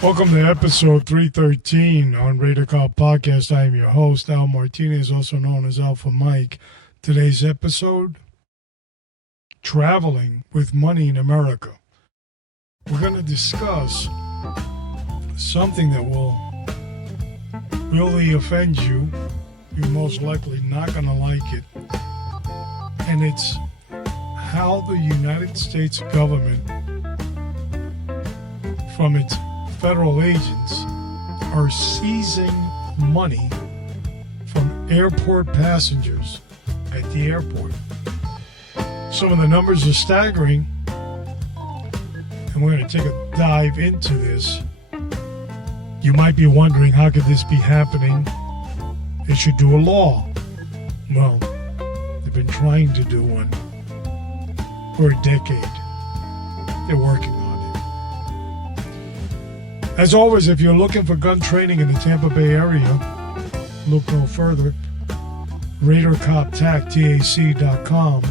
Welcome to episode 313 on Radar Cop Podcast. I am your host, Al Martinez, also known as Alpha Mike. Today's episode, Traveling with Money in America. We're going to discuss something that will really offend you. You're most likely not going to like it. And it's how the United States government, from its federal agents, are seizing money from airport passengers at the airport. Some of the numbers are staggering, and we're going to take a dive into this. You might be wondering, how could this be happening? They should do a law. Well, they've been trying to do one for a decade. They're working on it. As always, if you're looking for gun training in the Tampa Bay area, look no further. RadarCopTac.com.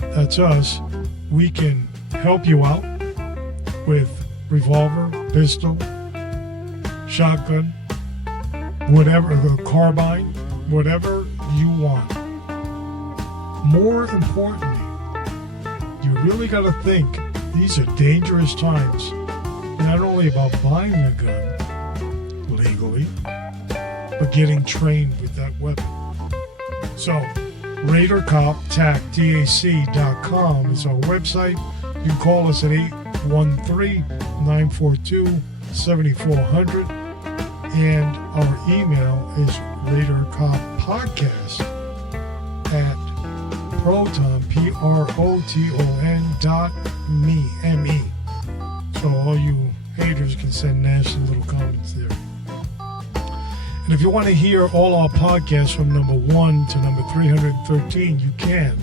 That's us. We can help you out with revolver, pistol, shotgun, whatever, carbine, whatever you want. More importantly, you really got to think these are dangerous times. Not only about buying a gun legally, but getting trained with that weapon. So, RadarCopTac.com is our website. You can call us at 813-942-7400. And our email is RadarCopPodcast at Proton, Proton.me, M-E. So all you haters can send nasty little comments there. And if you want to hear all our podcasts from number 1 to number 313, you can.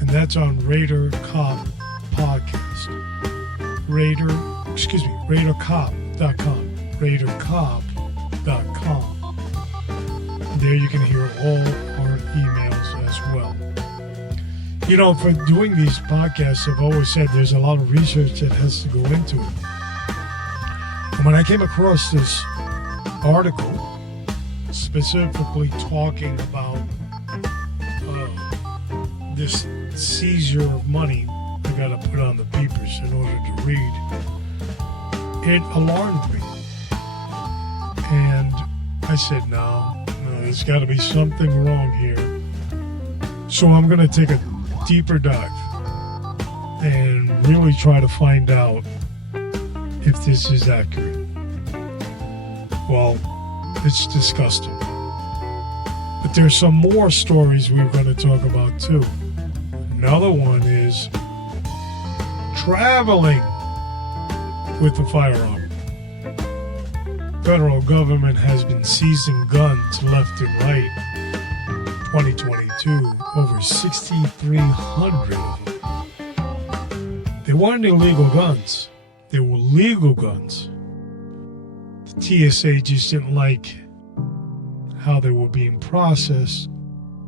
And that's on Radar Cop Podcast. RadarCop.com. RadarCop.com. There you can hear all our emails as well. You know, for doing these podcasts, I've always said there's a lot of research that has to go into it. And when I came across this article, specifically talking about this seizure of money I got to put on the papers in order to read, it alarmed me. And I said, no, there's got to be something wrong here. So I'm going to take a deeper dive and really try to find out if this is accurate. Well, it's disgusting. But there's some more stories we're going to talk about too. Another one is traveling with a firearm. Federal government has been seizing guns left and right. 2022, over 6,300 of them. They weren't illegal guns. They were legal guns. The TSA just didn't like how they were being processed,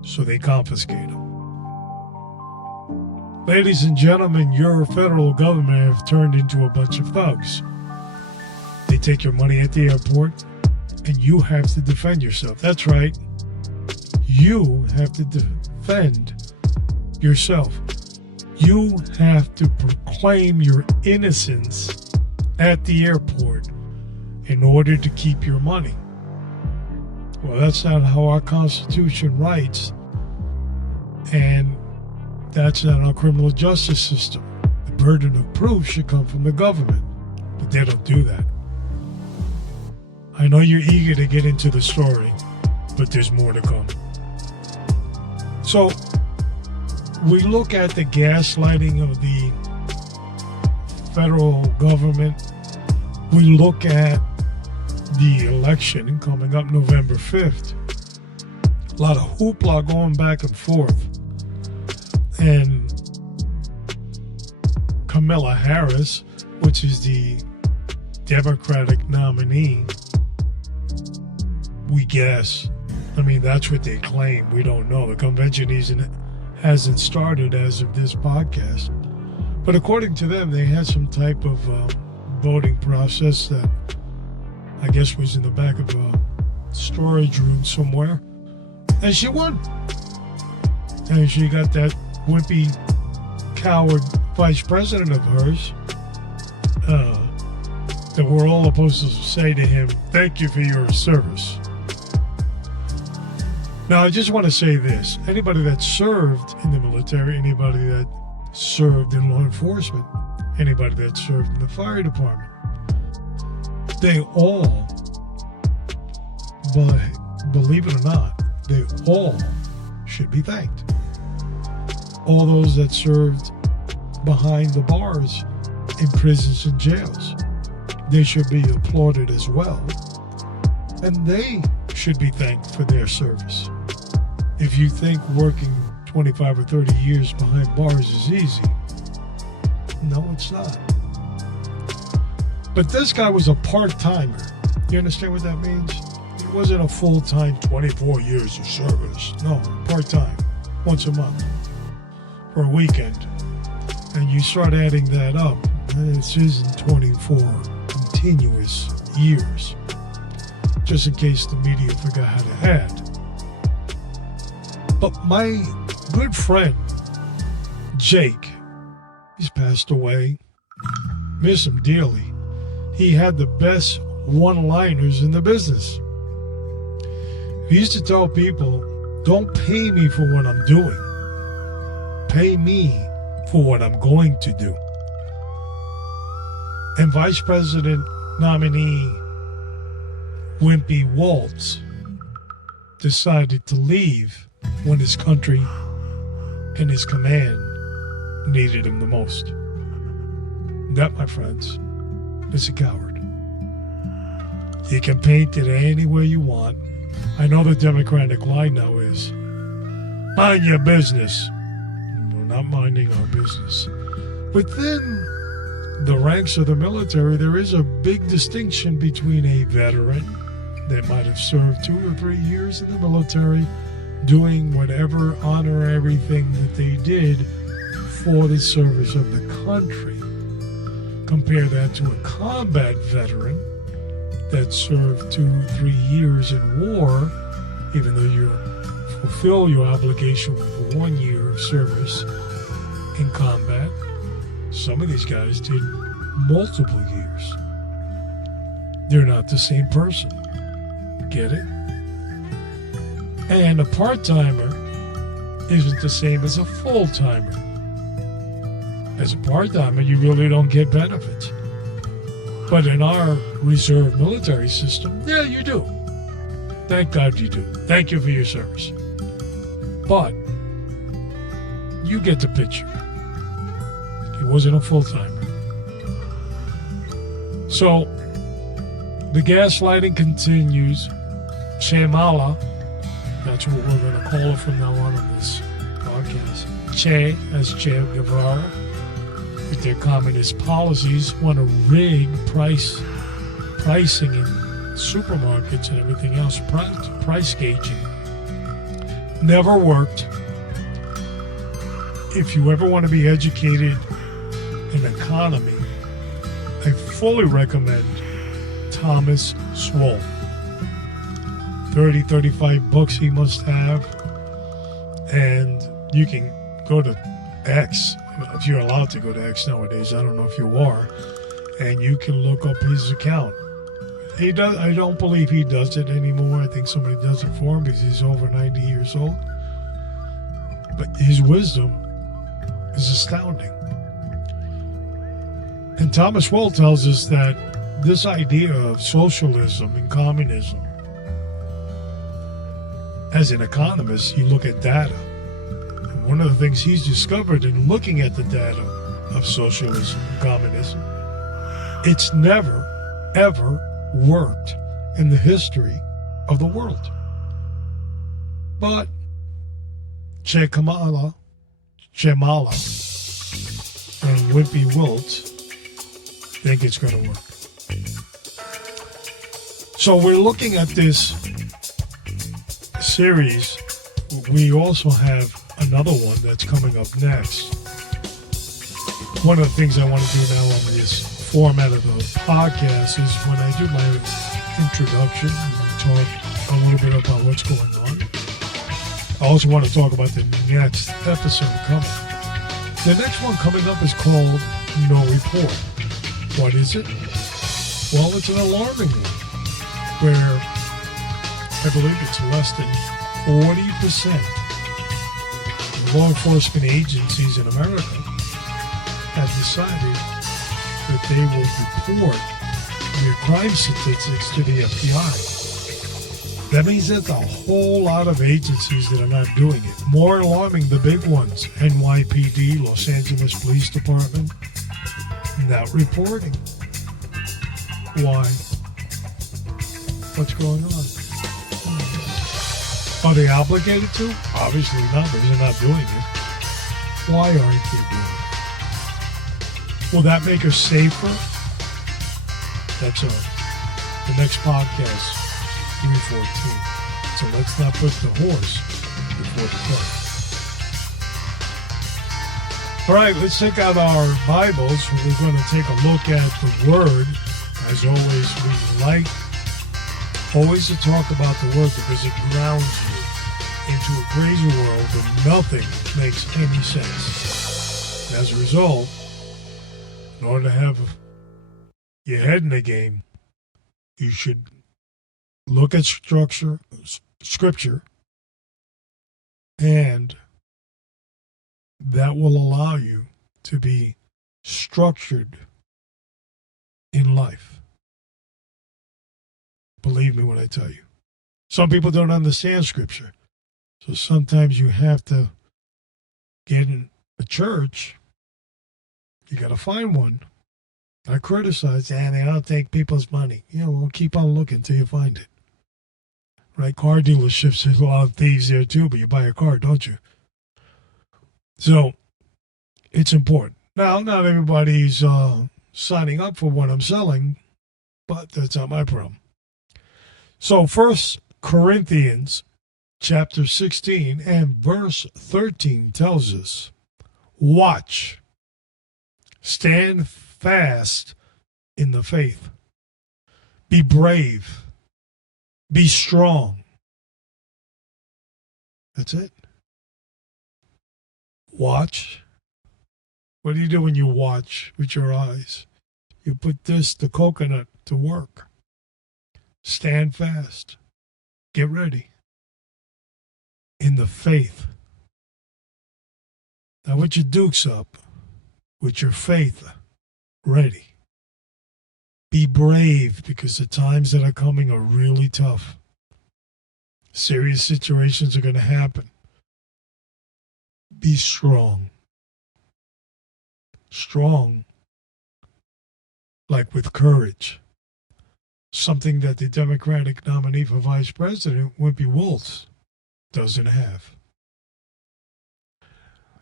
so they confiscated them. Ladies and gentlemen, your federal government have turned into a bunch of thugs. They take your money at the airport, and you have to defend yourself. That's right. You have to defend yourself. You have to proclaim your innocence at the airport in order to keep your money. Well, that's not how our Constitution writes, and that's not our criminal justice system. The burden of proof should come from the government, but they don't do that. I know you're eager to get into the story, but there's more to come. So, we look at the gaslighting of the federal government. We look at the election coming up November 5th. A lot of hoopla going back and forth. And Kamala Harris, which is the Democratic nominee, we guess. I mean, that's what they claim. We don't know. The convention hasn't started as of this podcast. But according to them, they had some type of voting process that I guess was in the back of a storage room somewhere. And she won. And she got that wimpy, coward vice president of hers that we're all supposed to say to him, thank you for your service. Now, I just want to say this. Anybody that served in the military, anybody that served in law enforcement, anybody that served in the fire department, they all, but believe it or not, they all should be thanked. All those that served behind the bars in prisons and jails, they should be applauded as well. And they should be thanked for their service. If you think working 25 or 30 years behind bars is easy, no, it's not. But this guy was a part-timer. You understand what that means? He wasn't a full-time 24 years of service. No, part-time, once a month, for a weekend. And you start adding that up, and it isn't 24 continuous years, just in case the media forgot how to add. But my good friend, Jake, he's passed away. Miss him dearly. He had the best one-liners in the business. He used to tell people, don't pay me for what I'm doing. Pay me for what I'm going to do. And Vice President nominee Wimpy Waltz decided to leave when his country and his command needed him the most. That, my friends, is a coward. You can paint it any way you want. I know the Democratic line now is, mind your business. We're not minding our business. Within the ranks of the military, there is a big distinction between a veteran that might have served 2 or 3 years in the military, doing whatever honorary thing that they did for the service of the country. Compare that to a combat veteran that served 2 or 3 years in war, even though you fulfill your obligation for 1 year of service in combat. Some of these guys did multiple years. They're not the same person. Get it? And a part-timer isn't the same as a full-timer. As a part-timer, you really don't get benefits. But in our reserve military system, yeah, you do. Thank God you do. Thank you for your service. But you get the picture. He wasn't a full-timer. So the gaslighting continues. Shamala, that's what we're going to call it from now on this podcast. Che, as Che Guevara, with their communist policies, want to rig pricing in supermarkets and everything else, price gauging. Never worked. If you ever want to be educated in economy, I fully recommend Thomas Sowell. 30, 35 books he must have. And you can go to X, if you're allowed to go to X nowadays. I don't know if you are. And you can look up his account. He does. I don't believe he does it anymore. I think somebody does it for him because he's over 90 years old. But his wisdom is astounding. And Thomas Sowell tells us that this idea of socialism and communism, as an economist, you look at data. And one of the things he's discovered in looking at the data of socialism and communism, it's never, ever worked in the history of the world. But Chemala, and Wimpy Waltz think it's going to work. So we're looking at this series. We also have another one that's coming up next. One of the things I want to do now on this format of the podcast is when I do my introduction and talk a little bit about what's going on. I also want to talk about the next episode coming. The next one coming up is called No Report. What is it? Well, it's an alarming one where I believe it's less than 40% of law enforcement agencies in America have decided that they will report their crime statistics to the FBI. That means there's a whole lot of agencies that are not doing it. More alarming, the big ones, NYPD, Los Angeles Police Department, not reporting. Why? What's going on? Are they obligated to? Obviously not, because they're not doing it. Why aren't they doing it? Will that make us safer? That's the next podcast. 3:14. So let's not put the horse before the cart. All right, let's take out our Bibles. We're going to take a look at the Word. As always, we like always to talk about the Word because it grounds you into a crazy world where nothing makes any sense. As a result, in order to have your head in the game, you should look at scripture, and that will allow you to be structured in life. Believe me when I tell you. Some people don't understand scripture, so sometimes you have to get in a church. You got to find one. I criticize, and they don't take people's money. Well, keep on looking until you find it. Right? Car dealerships, there's a lot of thieves there too, but you buy a car, don't you? So, it's important. Now, not everybody's signing up for what I'm selling, but that's not my problem. So, 1 Corinthians chapter 16 and verse 13 tells us, watch, stand fast in the faith, be brave, be strong. That's it. Watch. What do you do when you watch with your eyes? You put the coconut, to work. Stand fast. Get ready. In the faith. Not with your dukes up, with your faith ready. Be brave, because the times that are coming are really tough. Serious situations are going to happen. Be strong. Strong, like with courage. Something that the Democratic nominee for vice president, Wimpy Wolf, doesn't have.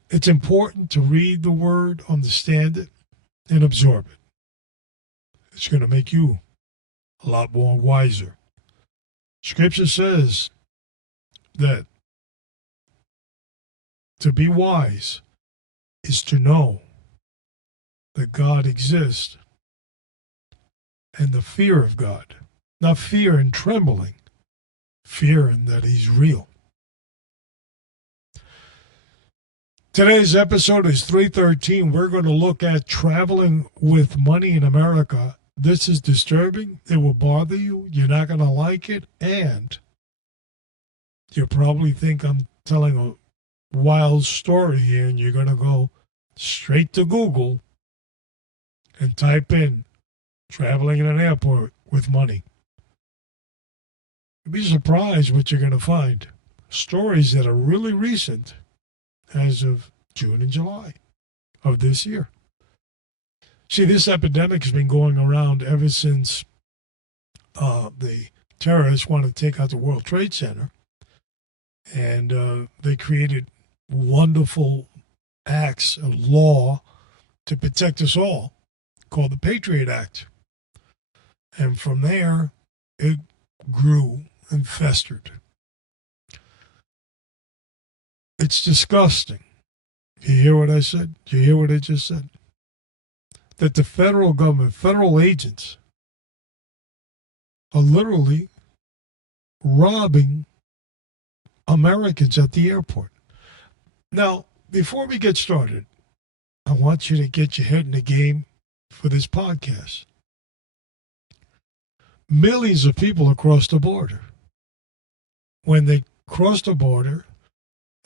It's important to read the Word, understand it, and absorb it. It's going to make you a lot more wiser. Scripture says that to be wise is to know that God exists and the fear of God. Not fear and trembling, fear in that He's real. Today's episode is 313. We're going to look at traveling with money in America. This is disturbing. It will bother you. You're not going to like it. And you probably think I'm telling a wild story here, and you're going to go straight to Google and type in traveling in an airport with money. You'll be surprised what you're going to find. Stories that are really recent as of June and July of this year. See, this epidemic has been going around ever since the terrorists wanted to take out the World Trade Center. And they created wonderful acts of law to protect us all, called the Patriot Act. And from there, it grew and festered. It's disgusting. You hear what I said? You hear what I just said? That the federal government, federal agents, are literally robbing Americans at the airport. Now, before we get started, I want you to get your head in the game for this podcast. Millions of people across the border. When they cross the border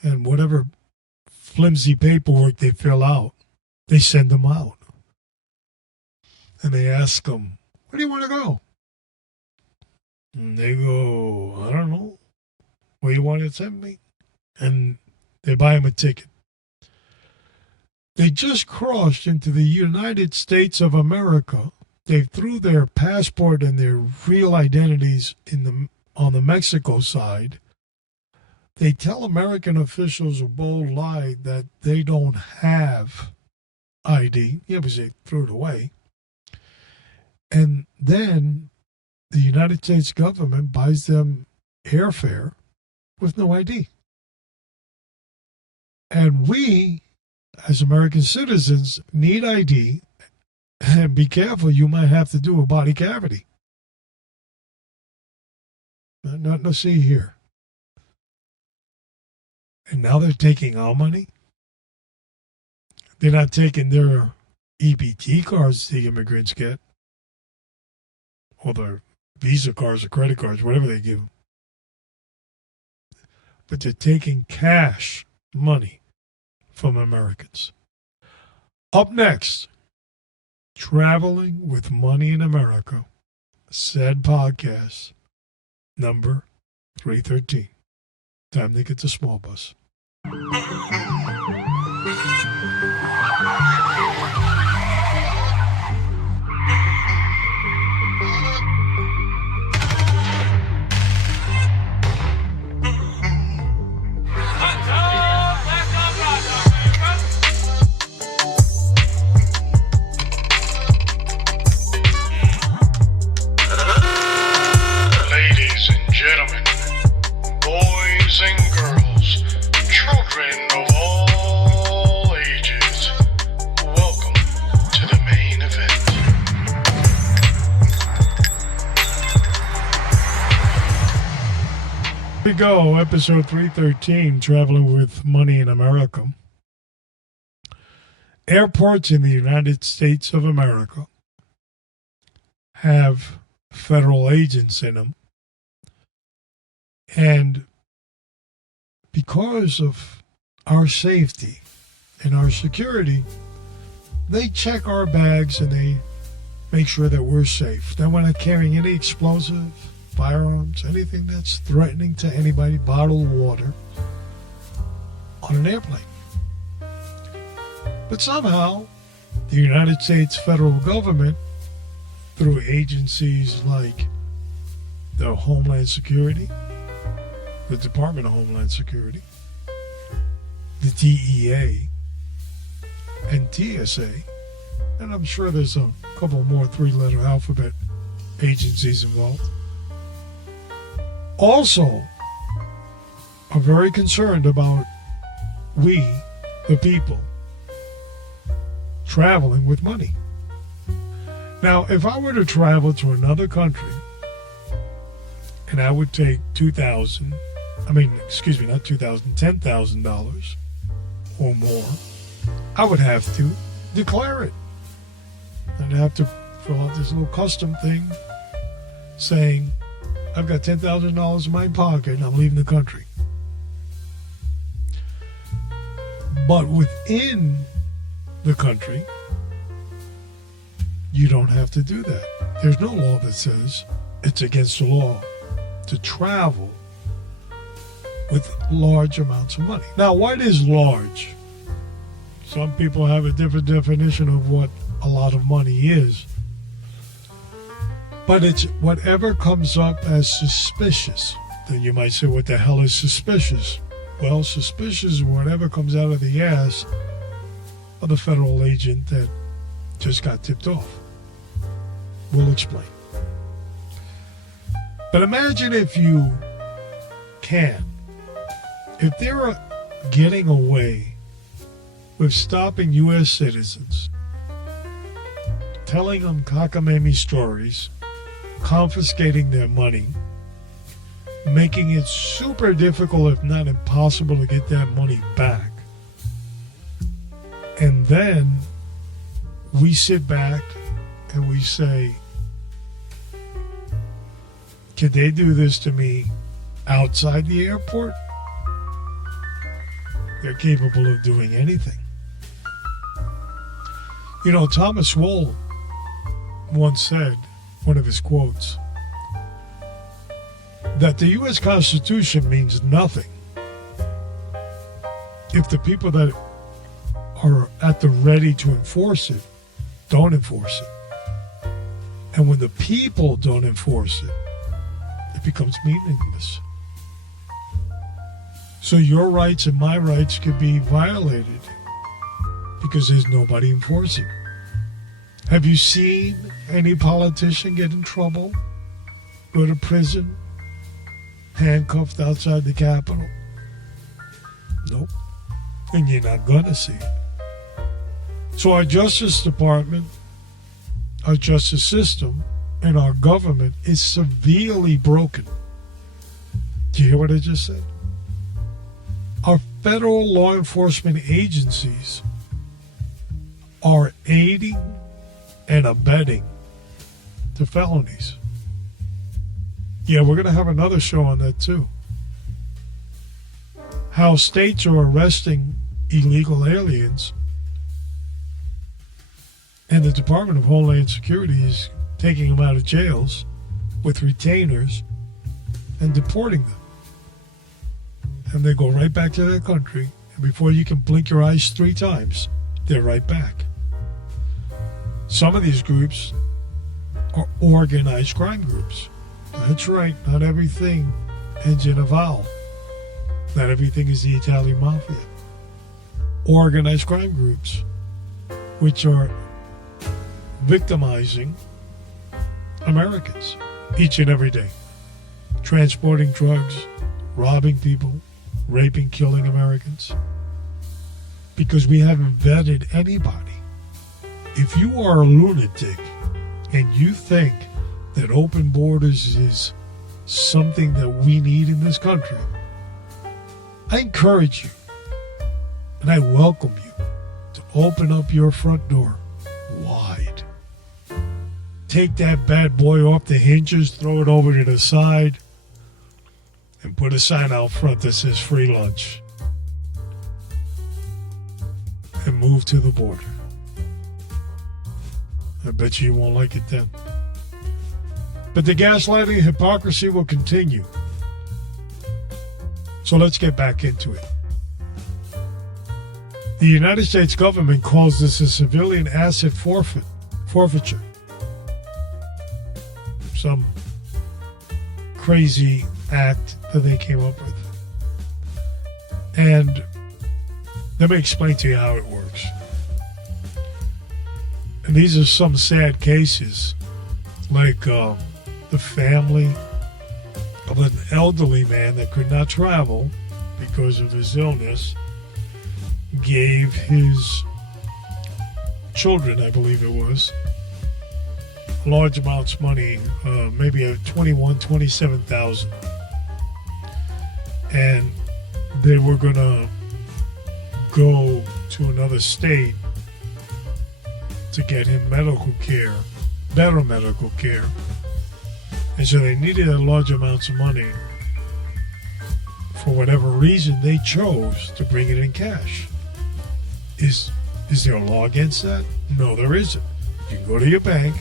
and whatever flimsy paperwork they fill out, they send them out. And they ask them, where do you want to go? And they go, I don't know. Where you want to send me? And they buy them a ticket. They just crossed into the United States of America. They threw their passport and their real identities on the Mexico side. They tell American officials a bold lie that they don't have ID. Yeah, because they threw it away. And then the United States government buys them airfare with no ID. And we, as American citizens, need ID. And be careful, you might have to do a body cavity. Nothing to see here. And now they're taking our money. They're not taking their EBT cards the immigrants get, or their Visa cards or credit cards, whatever they give them. But they're taking cash money from Americans. Up next, Traveling with Money in America, said podcast, number 313. Time to get the small bus. Here we go, episode 313, Traveling with Money in America. Airports in the United States of America have federal agents in them. And because of our safety and our security, they check our bags and they make sure that we're safe. That we're not carrying any explosive, firearms, anything that's threatening to anybody, bottled water, on an airplane. But somehow, the United States federal government, through agencies like the Homeland Security, the Department of Homeland Security, the DEA, and TSA, and I'm sure there's a couple more three-letter alphabet agencies involved, also are very concerned about we, the people, traveling with money. Now, if I were to travel to another country and I would take $10,000 or more, I would have to declare it. I'd have to fill out this little custom thing saying, I've got $10,000 in my pocket and I'm leaving the country. But within the country, you don't have to do that. There's no law that says it's against the law to travel with large amounts of money. Now, what is large? Some people have a different definition of what a lot of money is. But it's whatever comes up as suspicious. Then you might say, what the hell is suspicious? Well, suspicious is whatever comes out of the ass of the federal agent that just got tipped off. We'll explain. But imagine if you can. If they're getting away with stopping U.S. citizens, telling them cockamamie stories, confiscating their money, making it super difficult, if not impossible, to get that money back. And then we sit back and we say, could they do this to me outside the airport? They're capable of doing anything. You know, Thomas Sowell once said, one of his quotes, that the U.S. Constitution means nothing if the people that are at the ready to enforce it don't enforce it. And when the people don't enforce it, it becomes meaningless. So your rights and my rights could be violated because there's nobody enforcing. Have you seen any politician get in trouble, go to prison, handcuffed outside the Capitol? Nope. And you're not going to see it. So our Justice Department, our justice system, and our government is severely broken. Do you hear what I just said? Our federal law enforcement agencies are aiding and abetting the felonies. Yeah, we're going to have another show on that too. How states are arresting illegal aliens, and the Department of Homeland Security is taking them out of jails with retainers and deporting them. And they go right back to their country, and before you can blink your eyes 3 times, they're right back. Some of these groups are organized crime groups. That's right, not everything ends in a vowel. Not everything is the Italian mafia. Organized crime groups, which are victimizing Americans each and every day. Transporting drugs, robbing people, raping, killing Americans. Because we haven't vetted anybody. If you are a lunatic and you think that open borders is something that we need in this country, I encourage you and I welcome you to open up your front door wide. Take that bad boy off the hinges, throw it over to the side, and put a sign out front that says free lunch. And move to the border. I bet you won't like it then. But the gaslighting and hypocrisy will continue. So let's get back into it. The United States government calls this a civilian asset forfeiture. Some crazy act that they came up with. And let me explain to you how it works. And these are some sad cases, like the family of an elderly man that could not travel because of his illness, gave his children, I believe it was, large amounts of money, maybe $27,000. And they were going to go to another state to get him medical care, better medical care. And so they needed large amounts of money. For whatever reason, they chose to bring it in cash. Is there a law against that? No, there isn't. You can go to your bank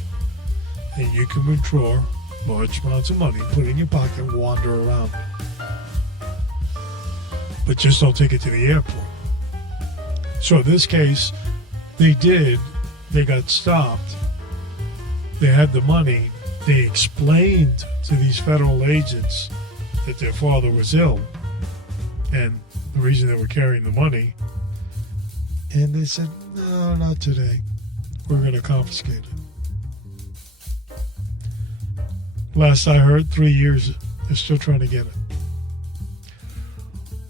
and you can withdraw large amounts of money, put it in your pocket, and wander around. But just don't take it to the airport. So in this case, they did. They got stopped. They had the money. They explained to these federal agents that their father was ill and the reason they were carrying the money. And they said, no, not today. We're going to confiscate it. Last I heard, 3 years, they're still trying to get it.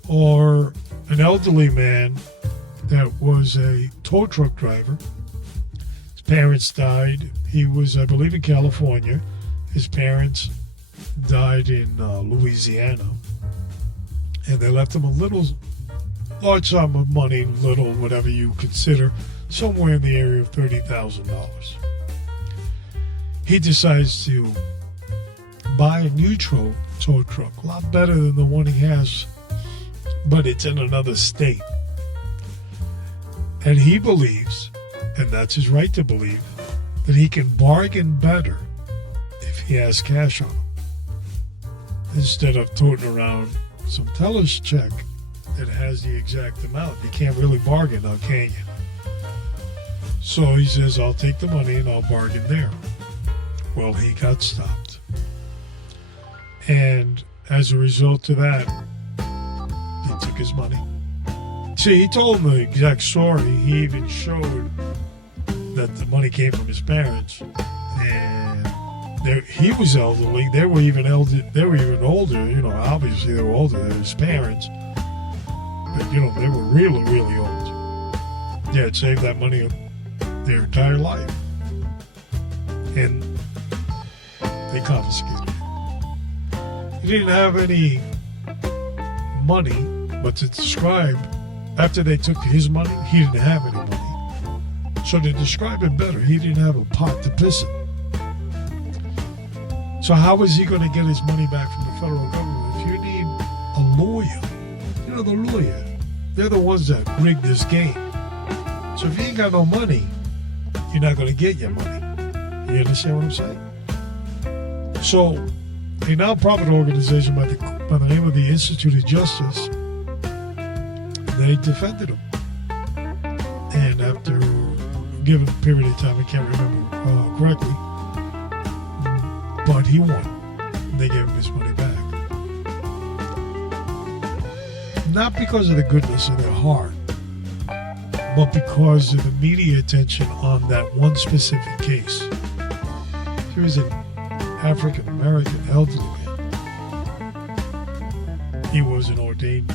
Or an elderly man that was a tow truck driver. His parents died. He was, I believe, in California. His parents died in Louisiana, and they left him a large sum of money, little, whatever you consider, somewhere in the area of $30,000. He decides to buy a new tow truck, a lot better than the one he has, but it's in another state. And he believes, and that's his right to believe, that he can bargain better if he has cash on him, instead of toting around some teller's check that has the exact amount. You can't really bargain now, can you? So he says, I'll take the money and I'll bargain there. Well, he got stopped. And as a result of that, he took his money. See, he told him the exact story. He even showed that the money came from his parents. And he was elderly. They were even older. You know, obviously they were older than his parents. But, you know, they were really, really old. They had saved that money their entire life. And they confiscated it. He didn't have any money, but to describe, after they took his money, he didn't have any money. So to describe it better, he didn't have a pot to piss in. So how is he going to get his money back from the federal government? If you need a lawyer, you know, the lawyer, they're the ones that rigged this game. So if you ain't got no money, you're not going to get your money. You understand what I'm saying? So a nonprofit organization by the name of the Institute of Justice, they defended him. And after a given period of time, I can't remember correctly, but he won. And they gave him his money back. Not because of the goodness of their heart, but because of the media attention on that one specific case. He was an African American elderly man. He was an ordained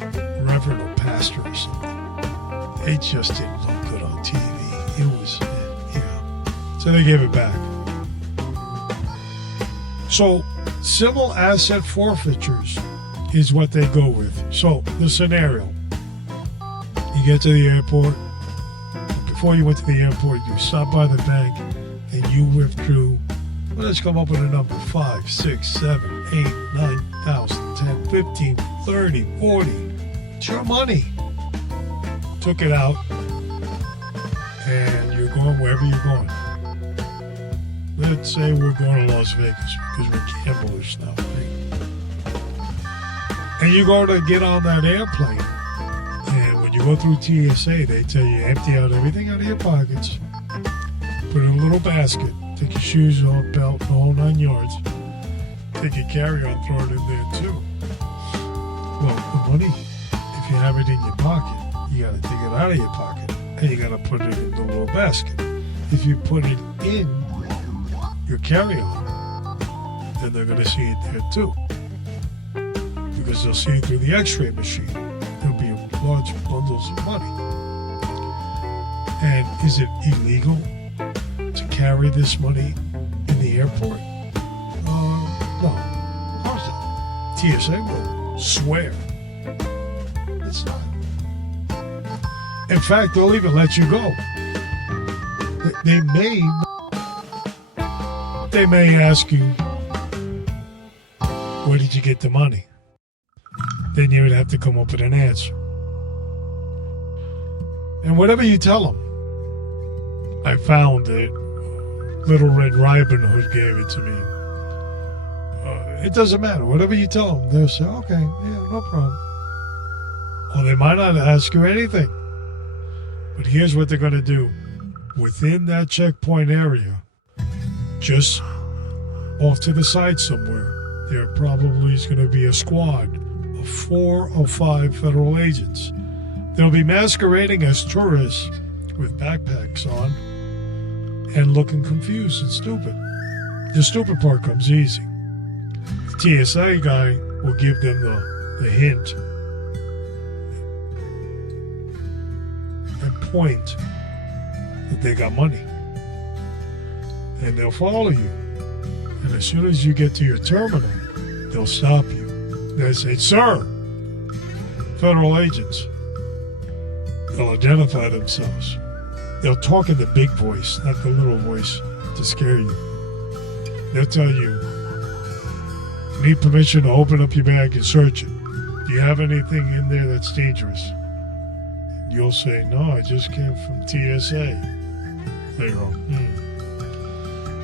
reverend or pastor or something. It just didn't look good on TV. It was, yeah. So they gave it back. So civil asset forfeitures is what they go with. So the scenario: you get to the airport. Before you went to the airport, you stopped by the bank and you withdrew. Well, let's come up with a number: 5, 6, 7, 8, 9,000, 10, 15, 30, 40. It's your money. Took it out, and you're going wherever you're going. Let's say we're going to Las Vegas because we're gamblers now, right? And you go to get on that airplane, and when you go through TSA, they tell you empty out everything out of your pockets, put it in a little basket, take your shoes off, belt, the whole 9 yards, take your carry-on, throw it in there too. Well, the money, if you have it in your pocket, you got to take it out of your pocket, and you got to put it in the little basket. If you put it in your carry-on, then they're going to see it there too, because they'll see it through the x-ray machine. There'll be large bundles of money. And is it illegal to carry this money in the airport? No. Of course not. TSA will swear it's not. In fact, they'll even let you go. They may ask you, where did you get the money? Then you would have to come up with an answer. And whatever you tell them, I found that Little Red Riding Hood gave it to me. It doesn't matter. Whatever you tell them, they'll say, okay, yeah, no problem. Or they might not ask you anything. But here's what they're going to do. Within that checkpoint area, just off to the side somewhere, there probably is going to be a squad of 4 or 5 federal agents. They'll be masquerading as tourists with backpacks on and looking confused and stupid. The stupid part comes easy. The TSA guy will give them the hint and point that they got money. And they'll follow you. And as soon as you get to your terminal, they'll stop you. They say, "Sir," federal agents. They'll identify themselves. They'll talk in the big voice, not the little voice to scare you. They'll tell you, "You need permission to open up your bag and search it. Do you have anything in there that's dangerous?" And you'll say, "No, I just came from TSA." They go,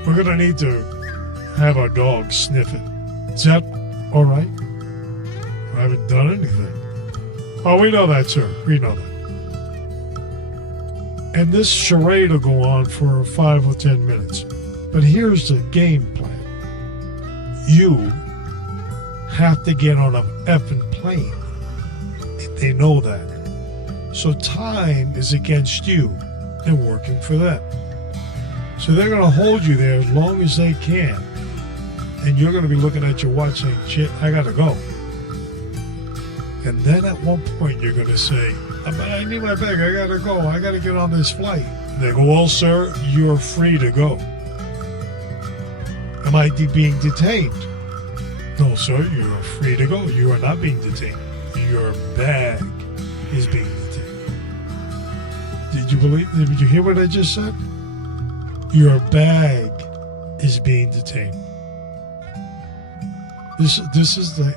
"We're going to need to have our dog sniff it. Is that all right?" "I haven't done anything." "Oh, we know that, sir. We know that." And this charade will go on for 5 or 10 minutes. But here's the game plan. You have to get on an effing plane. They know that. So time is against you and working for them. So they're going to hold you there as long as they can. And you're going to be looking at your watch saying, "Shit, I got to go." And then at one point you're going to say, "I need my bag. I got to go. I got to get on this flight." And they go, "Well, sir, you're free to go." "Am I being detained?" "No, sir, you're free to go. You are not being detained. Your bag is being detained." Did you hear what I just said? Your bag is being detained. This is the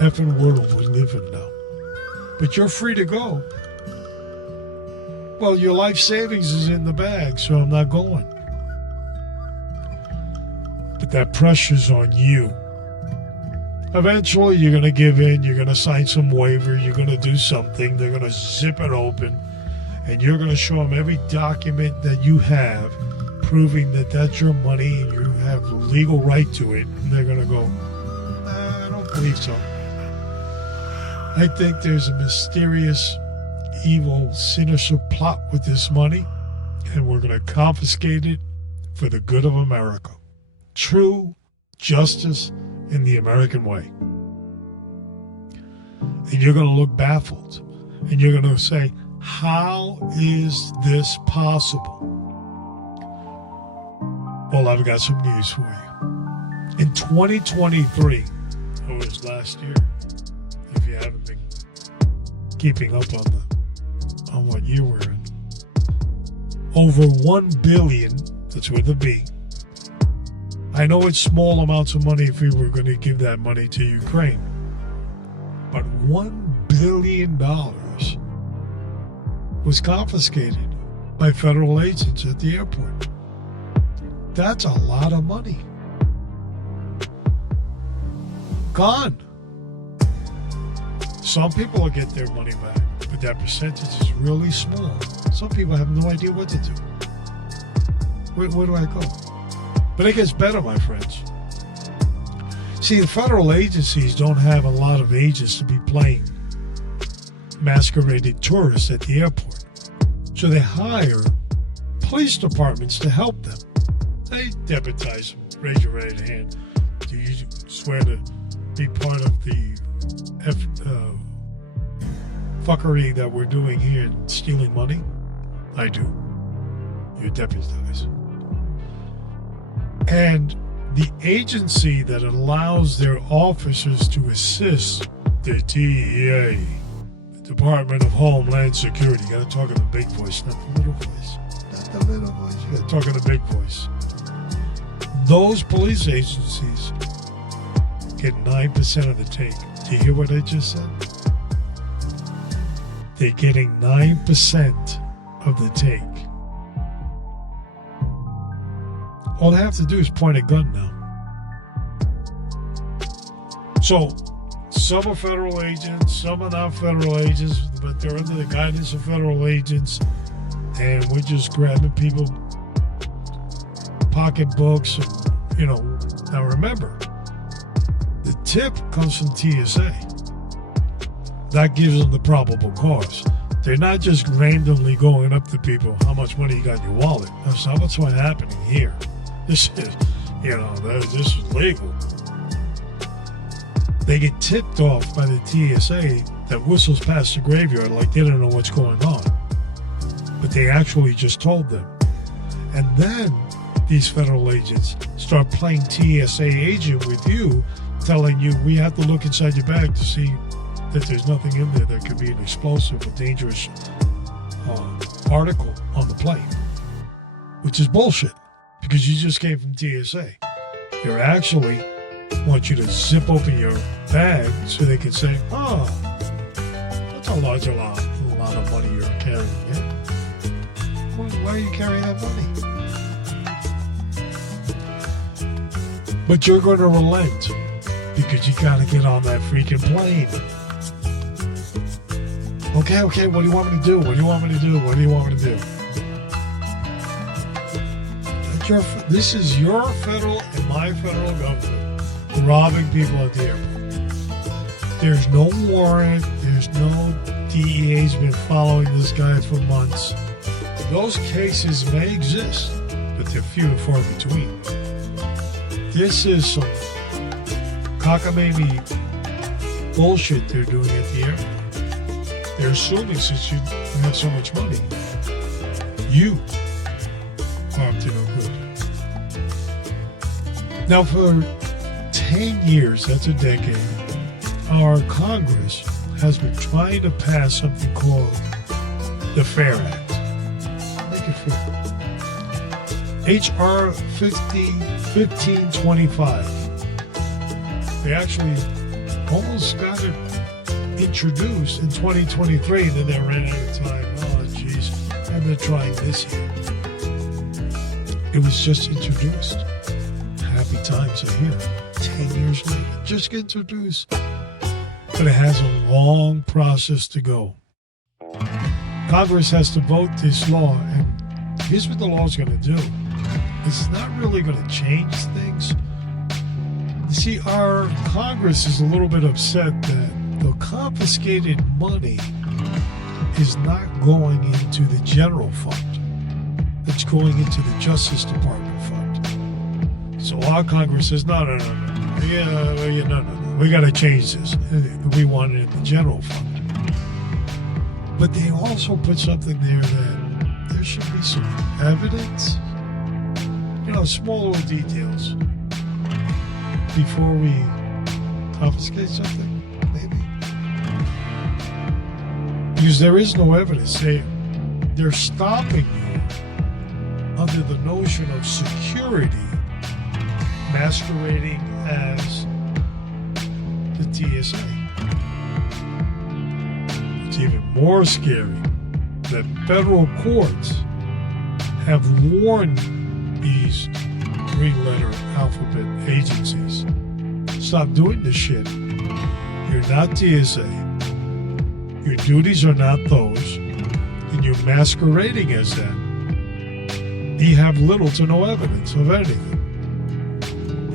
effing world we live in now. But you're free to go. "Well, your life savings is in the bag, so I'm not going." But that pressure's on you. Eventually, you're going to give in. You're going to sign some waiver. You're going to do something. They're going to zip it open. And you're going to show them every document that you have proving that that's your money and you have the legal right to it. And they're going to go, "Nah, I don't believe so. I think there's a mysterious, evil, sinister plot with this money, and we're going to confiscate it for the good of America. True justice in the American way." And you're going to look baffled, and you're going to say, "How is this possible?" Well, I've got some news for you. In 2023, it was last year, if you haven't been keeping up on what year we're in, over 1 billion, that's with a B. I know it's small amounts of money if we were going to give that money to Ukraine, but $1 billion was confiscated by federal agents at the airport. That's a lot of money. Gone. Some people will get their money back, but that percentage is really small. Some people have no idea what to do. Where do I go? But it gets better, my friends. See, the federal agencies don't have a lot of agents to be playing masquerading tourists at the airport. So they hire police departments to help them. They deputize them. Raise your right hand. Do you swear to be part of the fuckery that we're doing here and stealing money? I do. You're deputized. And the agency that allows their officers to assist the DEA, the Department of Homeland Security, you got to talk in the big voice, not the little voice. Not the little voice. You got to talk in the big voice. Those police agencies get 9% of the take. Do you hear what I just said? They're getting 9% of the take. All they have to do is point a gun now. So, some are federal agents, some are not federal agents, but they're under the guidance of federal agents, and we're just grabbing people pocketbooks, and, now remember, the tip comes from TSA. That gives them the probable cause. They're not just randomly going up to people, "How much money you got in your wallet?" That's not what's happening here. This is, this is legal. They get tipped off by the TSA that whistles past the graveyard like they don't know what's going on. But they actually just told them. And then these federal agents start playing TSA agent with you, telling you we have to look inside your bag to see that there's nothing in there that could be an explosive or dangerous article on the plane, which is bullshit because you just came from TSA. They actually want you to zip open your bag so they can say, oh, that's a lot of money you're carrying. Yeah? Why are you carrying that money? But you're going to relent because you got to get on that freaking plane. Okay, what do you want me to do? What do you want me to do? What do you want me to do? This is your federal and my federal government robbing people at the airport. There's no warrant. There's no DEA's been following this guy for months. Those cases may exist, but they're few and far between. This is some cockamamie bullshit they're doing at the airport. They're assuming since you have so much money, you are up to no good. Now, for 10 years, that's a decade, our Congress has been trying to pass something called the FAIR Act. Make it fair. H.R. 1525. They actually almost got it introduced in 2023, and then they ran out of time. Oh, jeez. And they're trying this year. It was just introduced. Happy times are here. 10 years later, just get introduced. But it has a long process to go. Congress has to vote this law, and here's what the law is going to do. It's not really going to change things. You see, our Congress is a little bit upset that the confiscated money is not going into the general fund. It's going into the Justice Department fund. So our Congress says, no. We got to change this. We want it in the general fund. But they also put something there that there should be some evidence, small little details before we confiscate something, maybe. Because there is no evidence. They're stopping you under the notion of security masquerading as the TSA. It's even more scary that federal courts have warned these three-letter alphabet agencies, stop doing this shit. You're not TSA. Your duties are not those. And you're masquerading as that. You have little to no evidence of anything.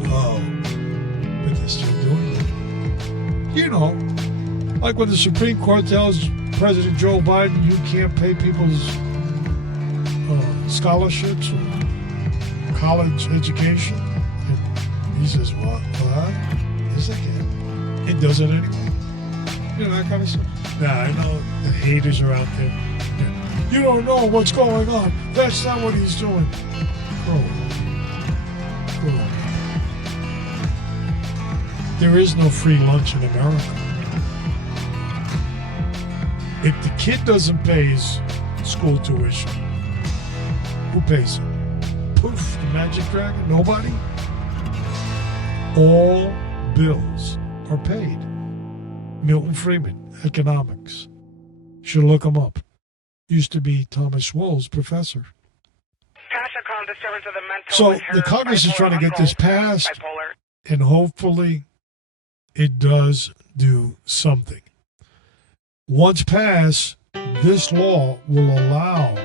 Oh, but they're still doing it. Like when the Supreme Court tells President Joe Biden you can't pay people's scholarships or college education. And he says, what? Yes, I can. It does it anyway. That kind of stuff. I know the haters are out there. You don't know what's going on. That's not what he's doing. Bro. There is no free lunch in America. If the kid doesn't pay his school tuition, who pays it? Poof, the magic dragon? Nobody? All bills are paid. Milton Friedman, economics. Should look him up. Used to be Thomas Schwall's professor. So the Congress is trying to get this passed, and hopefully it does do something. Once passed, this law will allow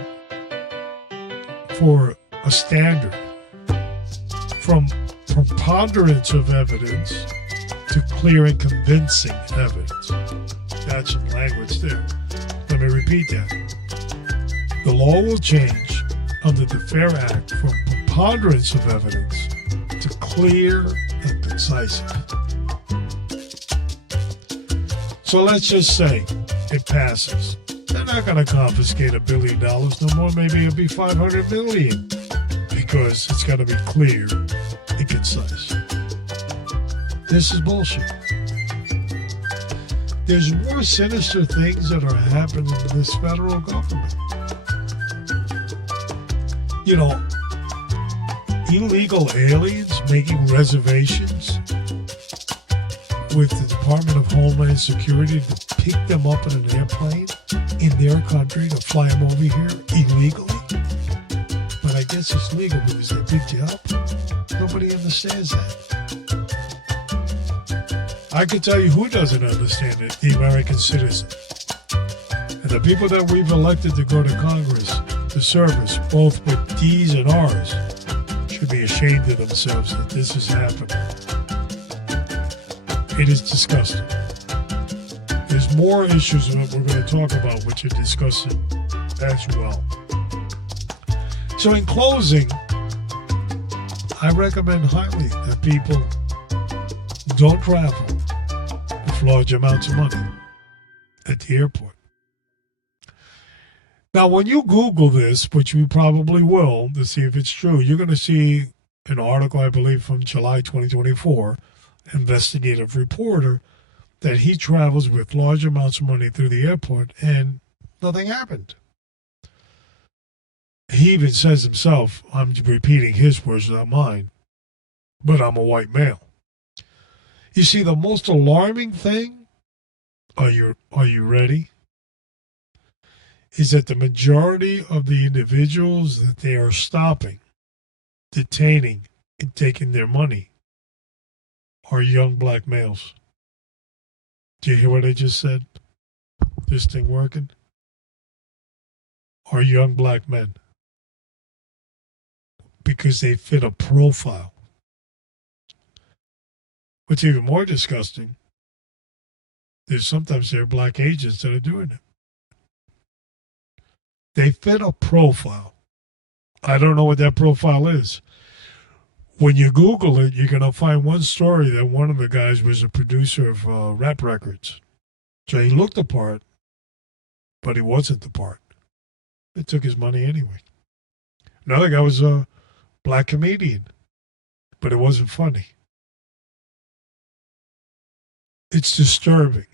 for a standard from preponderance of evidence to clear and convincing evidence. That's some language there. Let me repeat that. The law will change under the FAIR Act from preponderance of evidence to clear and concise. So let's just say it passes. They're not going to confiscate $1 billion no more. Maybe it'll be $500 million. because it's got to be clear and concise. This is bullshit. There's more sinister things that are happening in this federal government. You know, illegal aliens making reservations with the Department of Homeland Security to pick them up in an airplane in their country to fly them over here illegally. But I guess it's legal because they picked you up. Nobody understands that. I can tell you who doesn't understand it, the American citizen. And the people that we've elected to go to Congress to service, both with D's and R's, should be ashamed of themselves that this is happening. It is disgusting. There's more issues that we're going to talk about which are disgusting as well. So in closing, I recommend highly that people don't travel with large amounts of money at the airport. Now, when you Google this, which you probably will, to see if it's true, you're going to see an article, I believe, from July 2024, investigative reporter, that he travels with large amounts of money through the airport and nothing happened. He even says himself, I'm repeating his words, not mine, but I'm a white male. You see, the most alarming thing, are you ready? Is that the majority of the individuals that they are stopping, detaining, and taking their money are young black males. Do you hear what I just said? This thing working? Are young black men. Because they fit a profile. What's even more disgusting is sometimes there are black agents that are doing it. They fit a profile. I don't know what that profile is. When you Google it, you're going to find one story that one of the guys was a producer of rap records. So he looked the part, but he wasn't the part. They took his money anyway. Another guy was a black comedian, but it wasn't funny. It's disturbing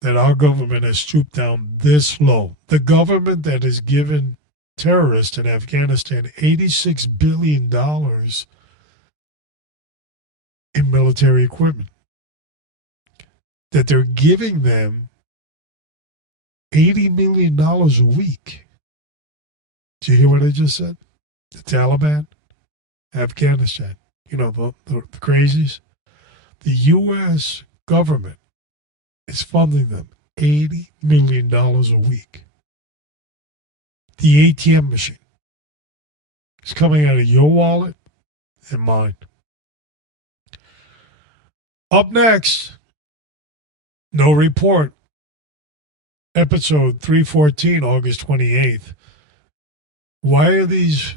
that our government has stooped down this low. The government that has given terrorists in Afghanistan $86 billion in military equipment. That they're giving them $80 million a week. Do you hear what I just said? The Taliban, Afghanistan, you know, the crazies. The U.S. government is funding them $80 million a week. The ATM machine is coming out of your wallet and mine. Up next, No Report, episode 314, August 28th. Why are these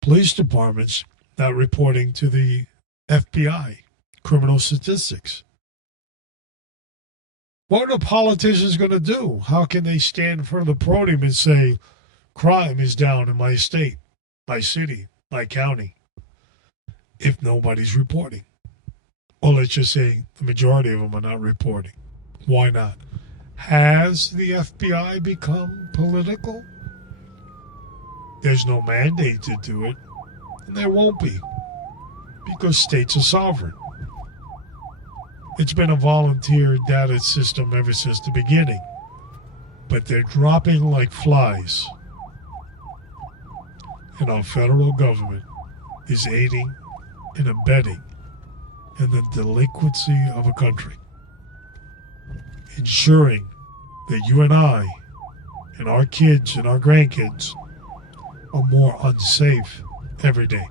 police departments not reporting to the FBI, criminal statistics? What are politicians going to do? How can they stand in front of the podium and say, crime is down in my state, my city, my county, if nobody's reporting? Or let's just say the majority of them are not reporting. Why not? Has the FBI become political? There's no mandate to do it, and there won't be, because states are sovereign. It's been a volunteer data system ever since the beginning, but they're dropping like flies. And our federal government is aiding and abetting in the delinquency of a country, ensuring that you and I and our kids and our grandkids are more unsafe every day.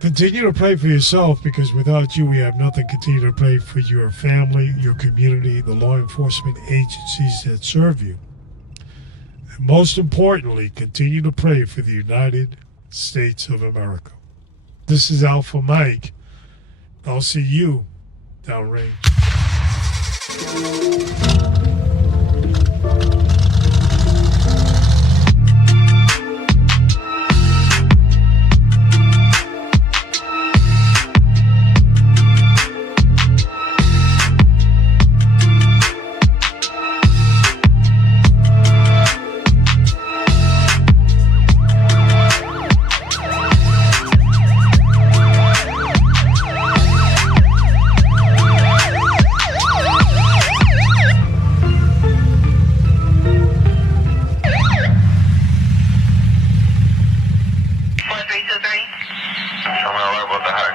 Continue to pray for yourself, because without you, we have nothing. Continue to pray for your family, your community, the law enforcement agencies that serve you. And most importantly, continue to pray for the United States of America. This is Alpha Mike. I'll see you downrange. the 100